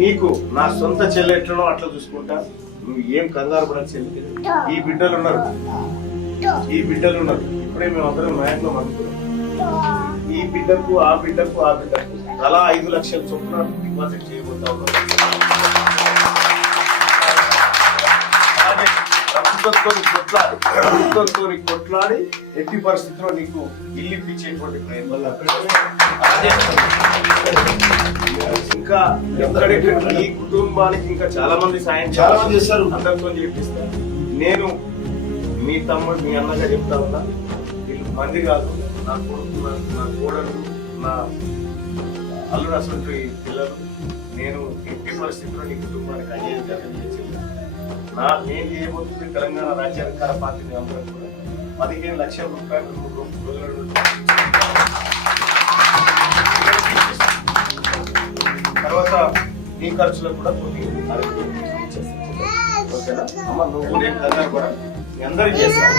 నీకు నా సొంత చెల్లె ఎట్లనో అట్లా చూసుకుంటా. నువ్వు ఏం కంగారు పడ చెల్లి. ఈ బిడ్డలు ఉన్నారు, ఇప్పుడే మేము అందరం న్యాయంగా అనుకున్నాం. ఈ బిడ్డకు ఆ బిడ్డకు అలా 5 లక్షల చొప్పున డిపాజిట్ చేయబోతా ఉన్నాం. ప్రభుత్వంతో కొట్లాడి ఎట్టి పరిస్థితిలో నీకు ఇల్లు ఇప్పించేటువంటి ప్రయత్నం. ఇంకా ఎక్కడెక్కడ ఈ కుటుంబానికి ఇంకా చాలా మంది సాయం చేస్తారు, అందరితో చేపిస్తారు. నేను మీ తమ్ముడు మీ అన్నగా చెప్తా ఉన్నా, వీళ్ళు మంది కాదు, నా కొడుకు, నా కోడలు, నా అల్లుడు అసలు పిల్లలు. నేను ఎట్టి పరిస్థితిలో నీ కుటుంబానికి అయ్యేది జరగని నేను చేయబోతుంది తెలంగాణ రాజ్యాధికార పార్టీని అందరం కూడా 15 లక్షల రూపాయలు 3 రోజుల తర్వాత నీ ఖర్చులకు కూడా ఓకేనా అమ్మ? నువ్వు నేను కంగారు కూడా మీ అందరికీ చేస్తాను.